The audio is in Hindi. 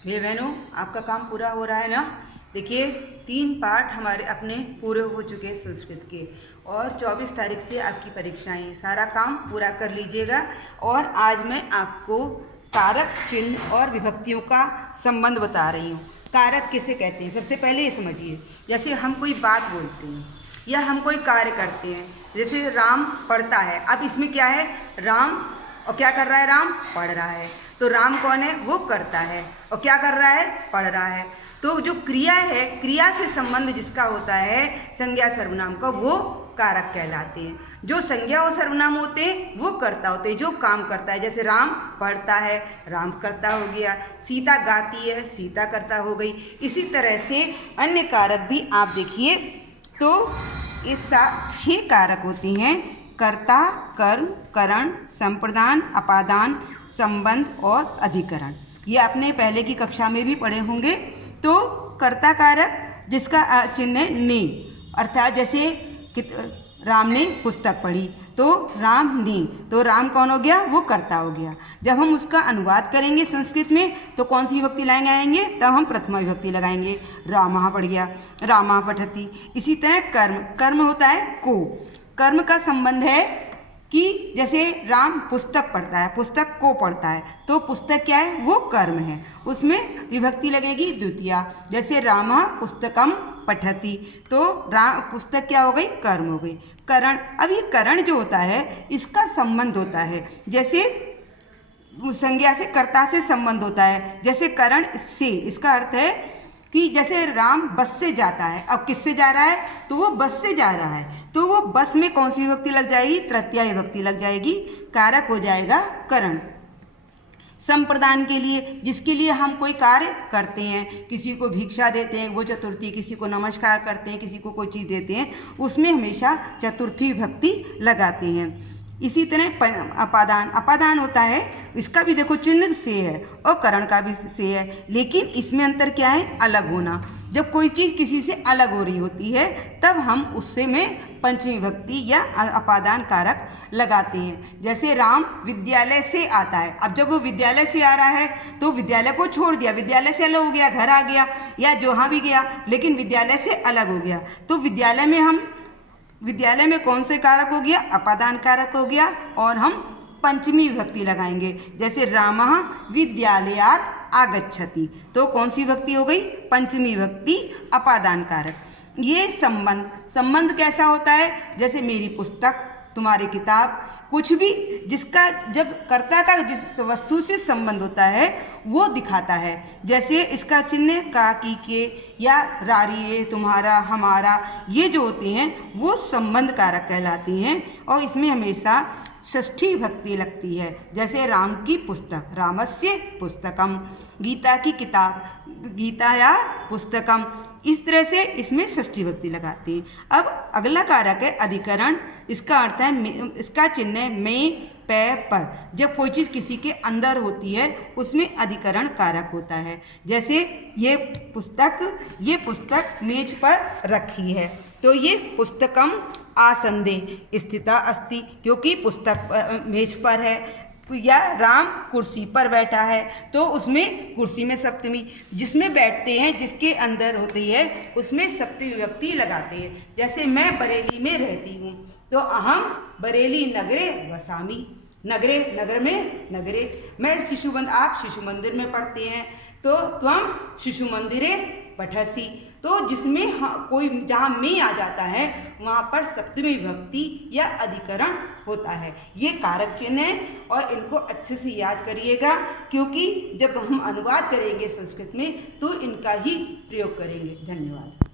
भैया बहनों, आपका काम पूरा हो रहा है ना। देखिए, 3 पाठ हमारे अपने पूरे हो चुके हैं संस्कृत के, और 24 तारीख से आपकी परीक्षाएं हैं। सारा काम पूरा कर लीजिएगा। और आज मैं आपको कारक चिन्ह और विभक्तियों का संबंध बता रही हूँ। कारक किसे कहते हैं, सबसे पहले ये समझिए। जैसे हम कोई बात बोलते हैं या हम कोई कार्य करते हैं, जैसे राम पढ़ता है। अब इसमें क्या है, राम और क्या कर रहा है, राम पढ़ रहा है। तो राम कौन है, वो करता है, और क्या कर रहा है, पढ़ रहा है। तो जो क्रिया है, क्रिया से संबंध जिसका होता है संज्ञा सर्वनाम का, वो कारक कहलाते हैं। जो संज्ञा और सर्वनाम होते हैं वो कर्ता होते हैं, जो काम करता है। जैसे राम पढ़ता है, राम कर्ता हो गया। सीता गाती है, सीता कर्ता हो गई। इसी तरह से अन्य कारक भी आप देखिए, तो इस 6 कारक होते हैं: कर्ता, कर्म, करण, संप्रदान, अपादान, संबंध और अधिकरण। ये आपने पहले की कक्षा में भी पढ़े होंगे। तो कर्ता कारक जिसका चिन्ह है ने, अर्थात जैसे राम ने पुस्तक पढ़ी तो राम ने, तो राम कौन हो गया, वो कर्ता हो गया। जब हम उसका अनुवाद करेंगे संस्कृत में तो कौन सी विभक्ति लगाएंगे, तब हम प्रथमा विभक्ति लगाएंगे। रामः पढ़ गया, रामा पठति। इसी तरह कर्म, कर्म होता है को। कर्म का संबंध है कि जैसे राम पुस्तक पढ़ता है, पुस्तक को पढ़ता है, तो पुस्तक क्या है, वो कर्म है। उसमें विभक्ति लगेगी द्वितीया। जैसे रामः पुस्तकम पठति, तो राम पुस्तक क्या हो गई, कर्म हो गई। करण, अब ये करण जो होता है इसका संबंध होता है, जैसे संज्ञा से कर्ता से संबंध होता है। जैसे करण से, इसका अर्थ है कि जैसे राम बस से जाता है। अब किससे जा रहा है, तो वो बस से जा रहा है, तो वो बस में कौन सी विभक्ति लग जाएगी, तृतीया विभक्ति लग जाएगी, कारक हो जाएगा करण। संप्रदान के लिए, जिसके लिए हम कोई कार्य करते हैं, किसी को भिक्षा देते हैं वो चतुर्थी, किसी को नमस्कार करते हैं, किसी को कोई चीज़ देते हैं, उसमें हमेशा चतुर्थी विभक्ति लगाते हैं। इसी तरह अपादान, अपादान होता है, इसका भी देखो चिन्ह से है और करण का भी से है, लेकिन इसमें अंतर क्या है, अलग होना। जब कोई चीज़ किसी से अलग हो रही होती है तब हम उससे में पंचमी विभक्ति या अपादान कारक लगाते हैं। जैसे राम विद्यालय से आता है। अब जब वो विद्यालय से आ रहा है तो विद्यालय को छोड़ दिया, विद्यालय से अलग हो गया, घर आ गया या जहाँ भी गया, लेकिन विद्यालय से अलग हो गया। तो विद्यालय में कौन से कारक हो गया, अपादान कारक हो गया, और हम पंचमी विभक्ति लगाएंगे। जैसे रामः विद्यालयात् आगच्छति, तो कौन सी विभक्ति हो गई, पंचमी विभक्ति, अपादान कारक। ये संबंध कैसा होता है, जैसे मेरी पुस्तक, तुम्हारी किताब, कुछ भी जिसका जब कर्ता का जिस वस्तु से संबंध होता है वो दिखाता है। जैसे इसका चिन्ह का, की, के या रारिये, तुम्हारा, हमारा, ये जो होते हैं वो संबंध कारक कहलाती हैं, और इसमें हमेशा षष्ठी विभक्ति लगती है। जैसे राम की पुस्तक, रामस्य पुस्तकम, गीता की किताब, गीताया पुस्तकम, इस तरह से इसमें षष्ठी विभक्ति लगाती हैं। अब अगला कारक है अधिकरण। इसका अर्थ है, इसका चिन्ह है में, पे, पर। जब कोई चीज़ किसी के अंदर होती है उसमें अधिकरण कारक होता है। जैसे ये पुस्तक मेज पर रखी है, तो ये पुस्तकम आसंदे स्थिता अस्ति, क्योंकि पुस्तक मेज पर है। या राम कुर्सी पर बैठा है, तो उसमें कुर्सी में सप्तमी, जिसमें बैठते हैं, जिसके अंदर होती है, उसमें सप्तमी विभक्ति लगाते हैं। जैसे मैं बरेली में रहती हूँ, तो अहम बरेली नगरे वसामी, नगरे, नगर में, नगरे। मैं आप शिशु मंदिर में पढ़ते हैं, तो त्वम शिशु मंदिरे पठसी, तो जिसमें कोई जहाँ में आ जाता है वहाँ पर सप्तमी विभक्ति या अधिकरण होता है। ये कारक चिन्ह है और इनको अच्छे से याद करिएगा, क्योंकि जब हम अनुवाद करेंगे संस्कृत में तो इनका ही प्रयोग करेंगे। धन्यवाद।